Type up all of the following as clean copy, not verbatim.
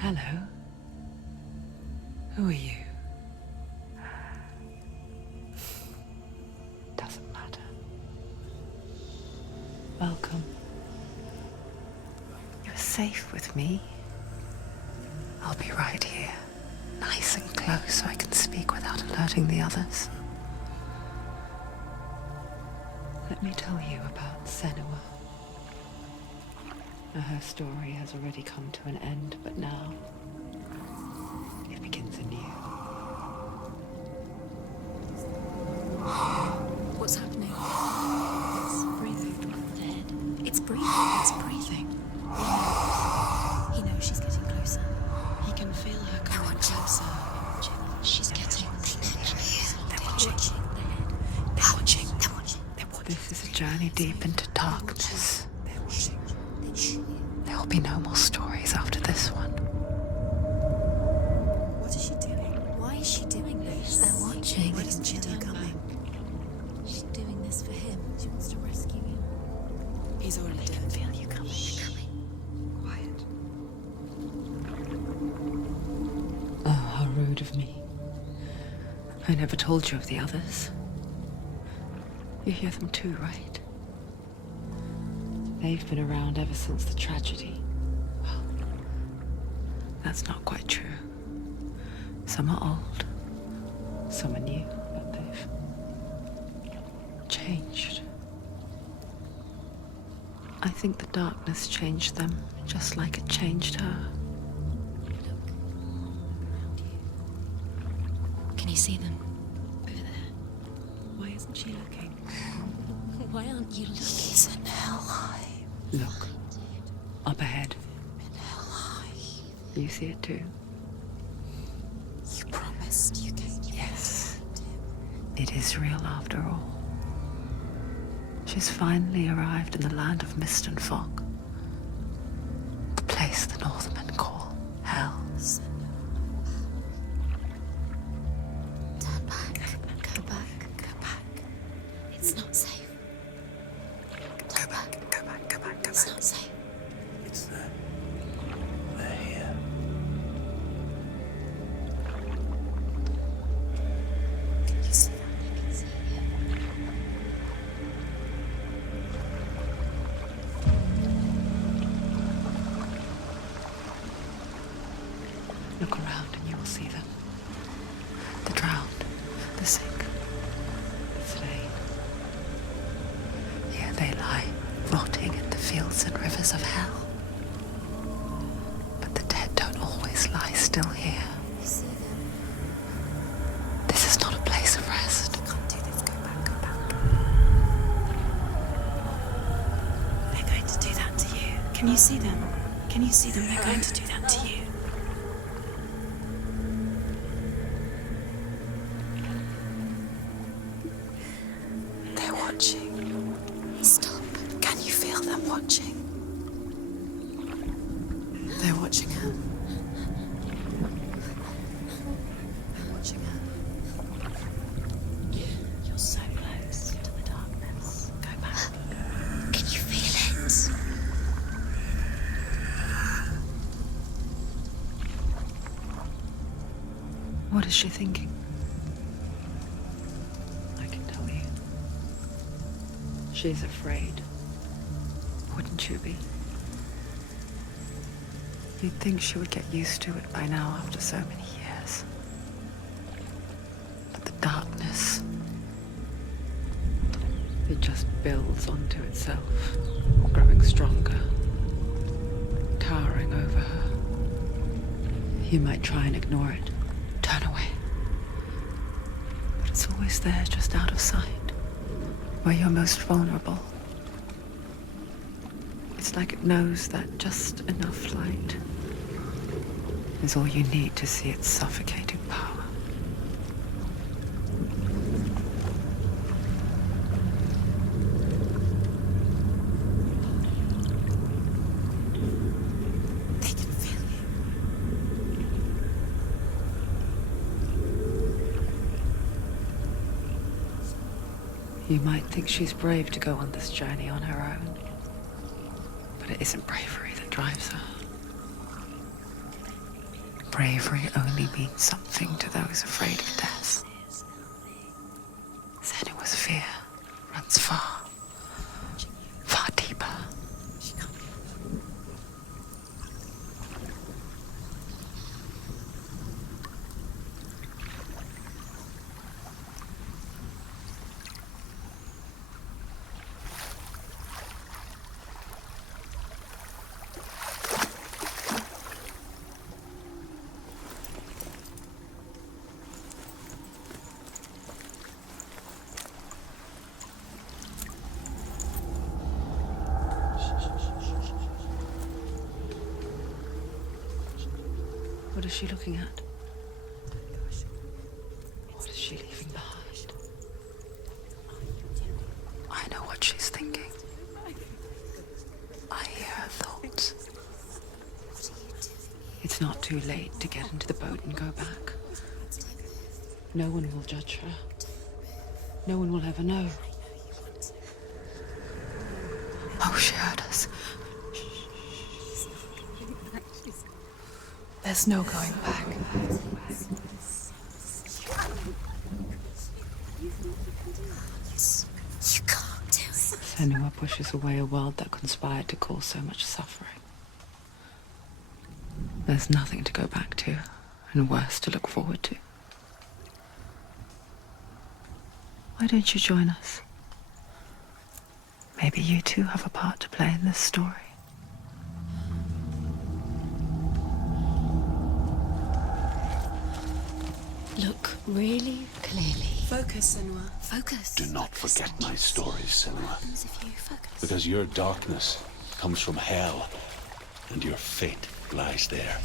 Hello. Who are you? Doesn't matter. Welcome. You're safe with me. I'll be right here, nice and close so I can speak without alerting the others. Let me tell you about Senua. Her story has already come to an end, but now it begins anew. What's happening? It's breathing. Dead. It's breathing. It's breathing. He knows she's getting closer. He can feel her coming closer. She's getting. They're watching. They're watching. They're watching. This is a journey deep into darkness. They're watching. There will be no more stories after this one. What is she doing? Why is she doing this? They're watching. Why doesn't she turn coming? She's doing this for him. She wants to rescue him. He's already dead. I can feel you coming. You're coming. Quiet. Oh, how rude of me. I never told you of the others. You hear them too, right? They've been around ever since the tragedy. Well, that's not quite true. Some are old, some are new, but they've changed. I think the darkness changed them, just like it changed her. Look around you. Can you see them? Over there. Why isn't she looking? Why aren't you looking? He's in Helheim. Look, up ahead. In Helheim. You see it too? You promised you gave you. Yes. It is real after all. She's finally arrived in the land of mist and fog. The place the Northmen call Hell. Turn back. Go back. Go back. It's not safe. Go back. Go back, go back, go It's back. not safe. It's there. They're here. Can you see that? I can see it. Look around and you will see them. The drowned, the sick, the slain. Here they lie, rotting in the fields and rivers of hell. But the dead don't always lie still here. You see them? This is not a place of rest. You can't do this. Go back. Go back. They're going to do that to you. Can you see them? Can you see them? They're going to do that to you. They're watching. Stop. Can you feel them watching? They're watching her. They're watching her. You're so close to the darkness. Go back. Can you feel it? What is she thinking? I can tell you. She's afraid. Wouldn't you be? You'd think she would get used to it by now after so many years. But the darkness, it just builds onto itself, growing stronger, towering over her. You might try and ignore it, turn away. But it's always there, just out of sight, where you're most vulnerable. It's like it knows that just enough light is all you need to see its suffocating power. They can feel you. You might think she's brave to go on this journey on her own, but it isn't bravery that drives her. bravery only means something to those afraid of death. Senua's fear runs far, far deeper. What is she looking at? What is she leaving behind? I know what she's thinking. I hear her thoughts. It's not too late to get into the boat and go back. No one will judge her. No one will ever know. Oh, she heard us. There's no going back. You can't do it. Senua pushes away a world that conspired to cause so much suffering. There's nothing to go back to, and worse to look forward to. Why don't you join us? Maybe you too have a part to play in this story. Look really clearly. Focus, Senua. Focus. Do not forget my stories, Senua. As if you focus. Because your darkness comes from hell, and your fate lies there.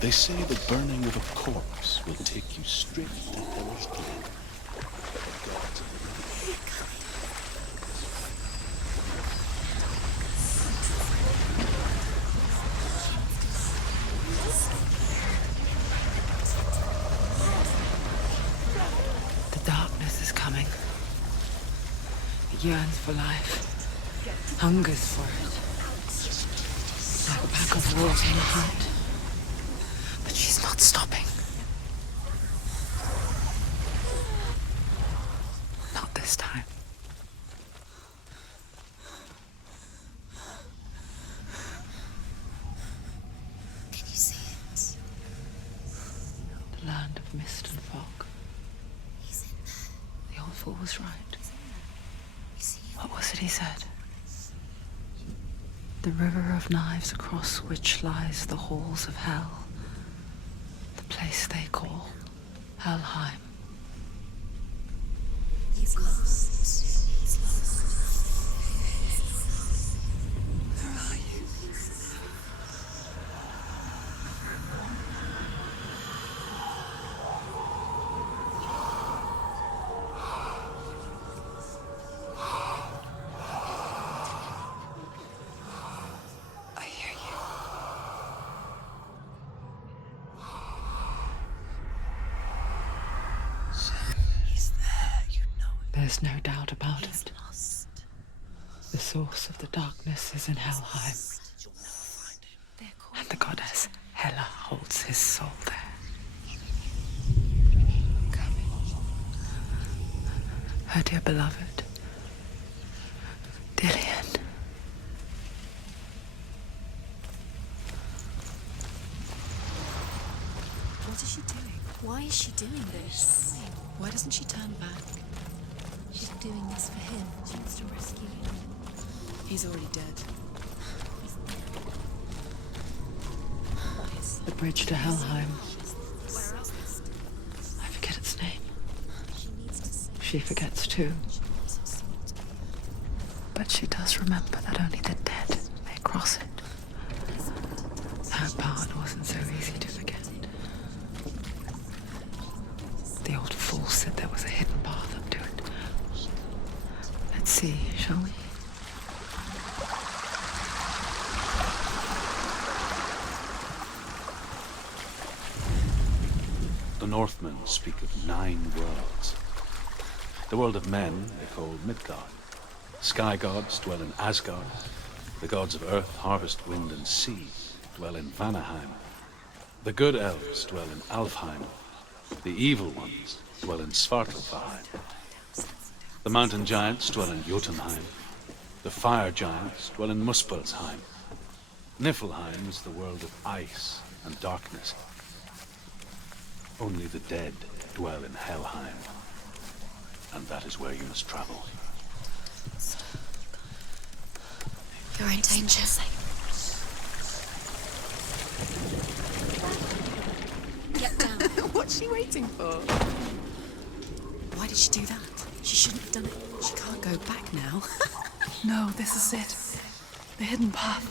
They say the burning of a corpse will take you straight to Hell's Glen. The darkness is coming. It yearns for life, hungers for it. Like a pack of wolves in a hunt. But she's not stopping. Not this time. Can you see it? The land of mist and fog. He's in there. The old fool was right. You see him? What was it he said? The river of knives across which lies the halls of hell. The place they call Helheim. He's lost. He's lost. Where are you? I hear you. He's there, you know it. There's no doubt about He's it. lost. The source of the darkness is in Helheim, They're called. and the goddess Hela holds his soul there. Her dear beloved, Dillian. What is she doing? Why is she doing this? Why doesn't she turn back? She's doing this for him. She wants to rescue him. He's already dead. The bridge to Helheim. Where else? I forget its name. She needs to say. She forgets too. But she does remember that only the dead may cross it. That part wasn't so easy to forget. The old fool said there was a hidden path up to it. Let's see, shall we? The Northmen speak of 9 worlds. The world of men they call Midgard. Sky gods dwell in Asgard. The gods of earth, harvest, wind, and sea dwell in Vanaheim. The good elves dwell in Alfheim. The evil ones dwell in Svartalfheim. The mountain giants dwell in Jotunheim. The fire giants dwell in Muspelheim. Niflheim is the world of ice and darkness. Only the dead dwell in Helheim. And that is where you must travel. You're in danger. Get down. What's she waiting for? Why did she do that? She shouldn't have done it. She can't go back now. No, this is it. The hidden path.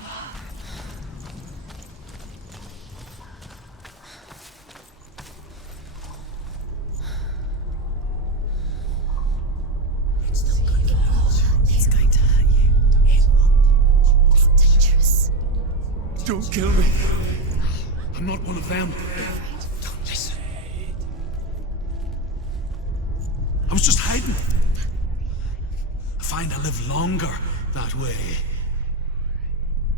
He's going to hurt you. It's dangerous. Don't kill me. I'm not one of them. Don't listen. I was just hiding. I find I live longer that way.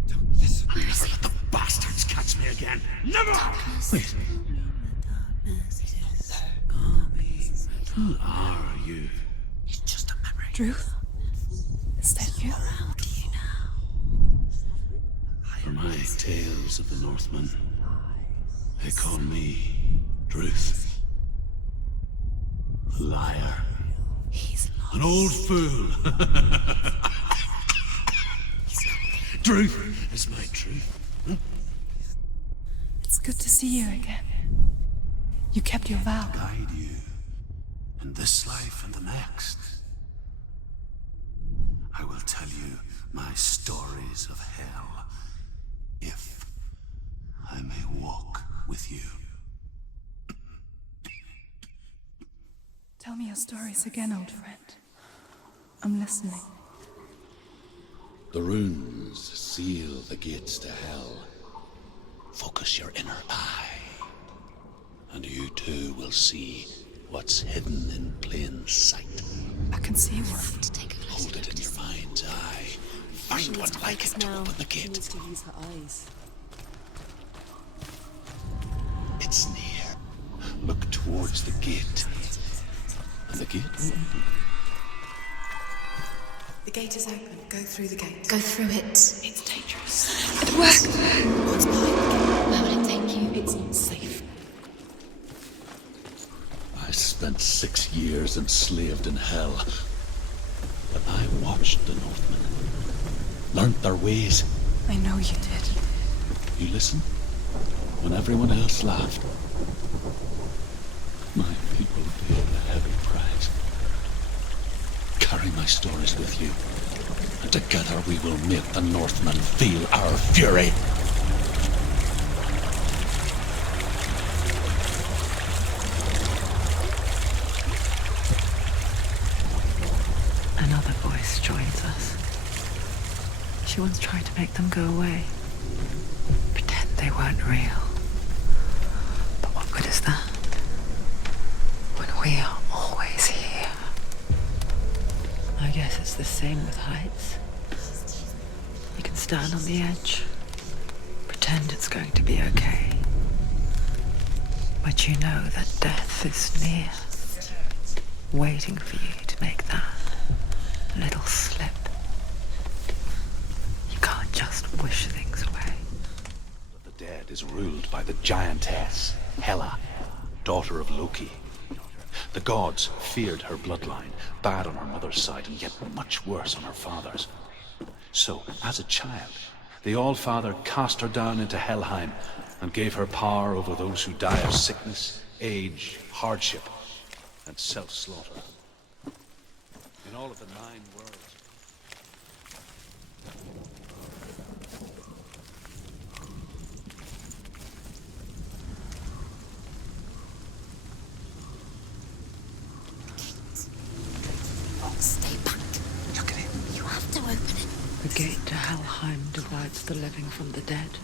Don't listen. I'll never let the bastards catch me again. Never! Wait. Who are you? It's just a memory. Druth? Is that you? For my tales of the Northmen, they call me Druth. A liar. He's lost. An old fool. Druth is my truth. It's good to see you again. You kept your vow. Guide you in this life and the next. I will tell you my stories of hell, if I may walk with you. Tell me your stories again, old friend. I'm listening. The runes seal the gates to hell. Focus your inner eye, and you too will see what's hidden in plain sight. I can see one. To take a closer Hold it in your mind's eye. Find one like it to open the She gate. needs to use her eyes. It's near. Look towards the gate. And the gate will open. The gate is open. Go through the gate. Go through it. It's dangerous. It works. What's behind the gate? Where will it take you? It's not safe. I spent 6 years enslaved in hell. But I watched the Northmen. Learned their ways. I know you did. You listened when everyone else laughed. My people paid a heavy price. Carry my stories with you, and together we will make the Northmen feel our fury. Another voice joins us. She once tried to make them go away. Pretend they weren't real. But what good is that? When we are always here. I guess it's the same with heights. You can stand on the edge, pretend it's going to be okay. But you know that death is near, waiting for you to make that little slip. You can't just wish things away. The dead is ruled by the giantess, Hela, daughter of Loki. The gods feared her bloodline, bad on her mother's side and yet much worse on her father's. So, as a child, the All-Father cast her down into Helheim and gave her power over those who die of sickness, age, hardship, and self-slaughter. In all of the 9 worlds. Stay back. Look at it. You have to open it. The gate to Helheim divides the living from the dead.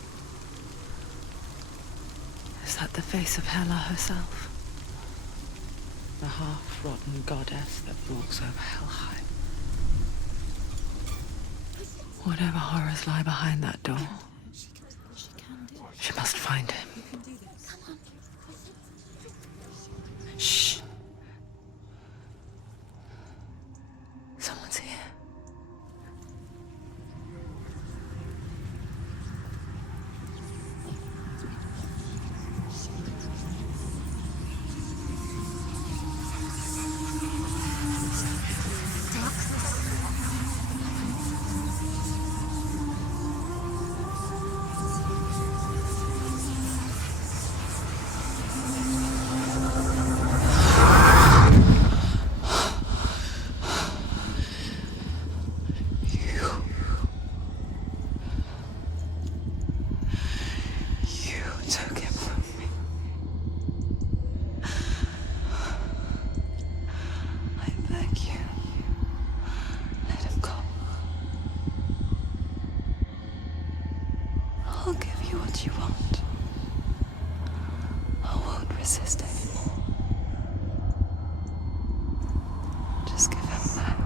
Is that the face of Hela herself? The half-rotten goddess that walks over Helheim. Whatever horrors lie behind that door, she must find him. took him from me. I beg you, let him go. I'll give you what you want. I won't resist anymore. Just give him back.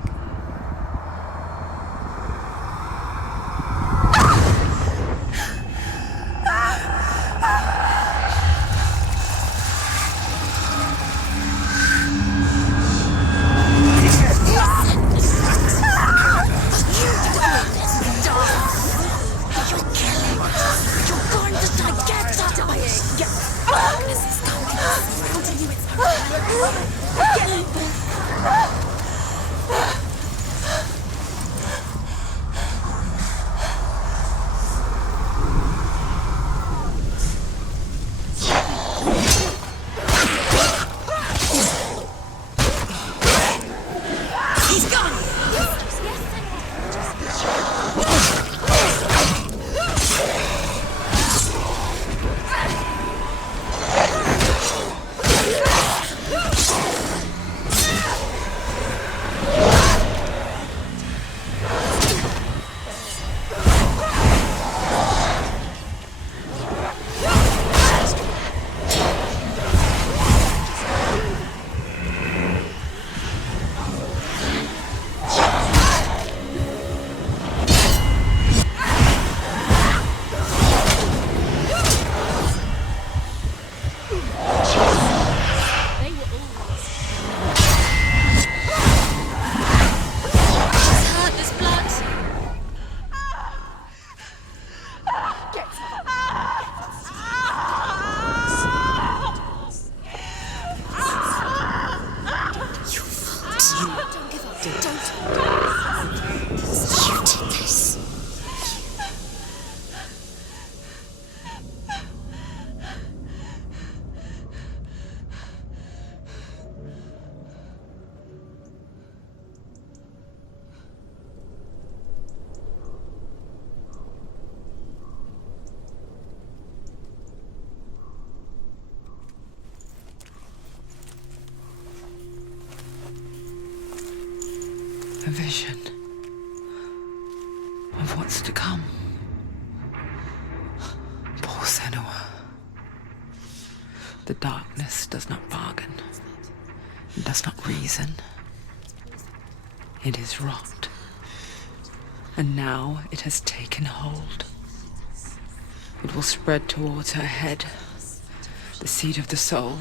A vision of what's to come. Poor Senua. The darkness does not bargain. It does not reason. It is rot. And now it has taken hold. It will spread towards her head, the seat of the soul,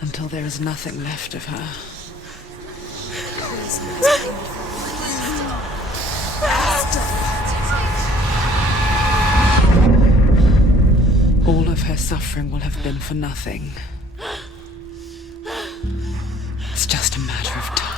until there is nothing left of her. All of her suffering will have been for nothing. It's just a matter of time.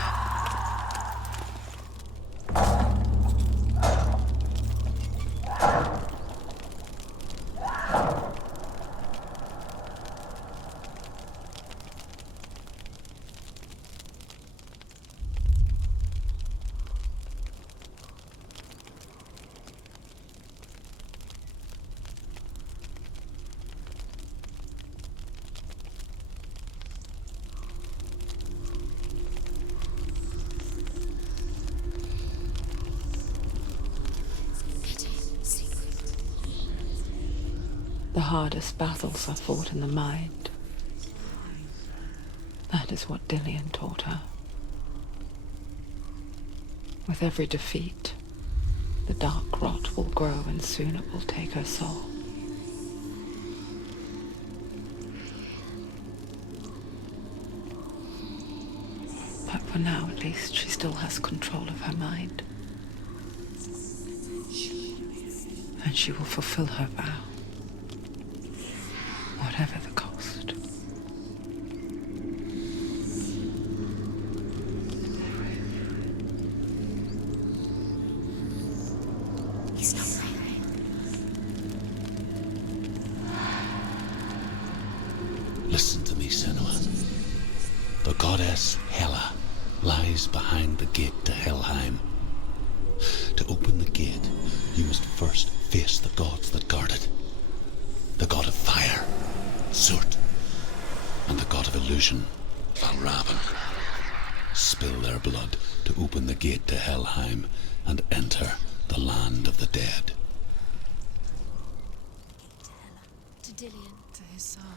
The hardest battles are fought in the mind. That is what Dillian taught her. With every defeat, the dark rot will grow and soon it will take her soul. But for now, at least, she still has control of her mind. And she will fulfill her vow. Whatever the cost. He's not right. Listen to me, Senua. The goddess Hela lies behind the gate to Helheim. To open the gate, you must first face the gods that guard it. The and the god of illusion, Valravan, spill their blood to open the gate to Helheim and enter the land of the dead. To Dillian. To his son.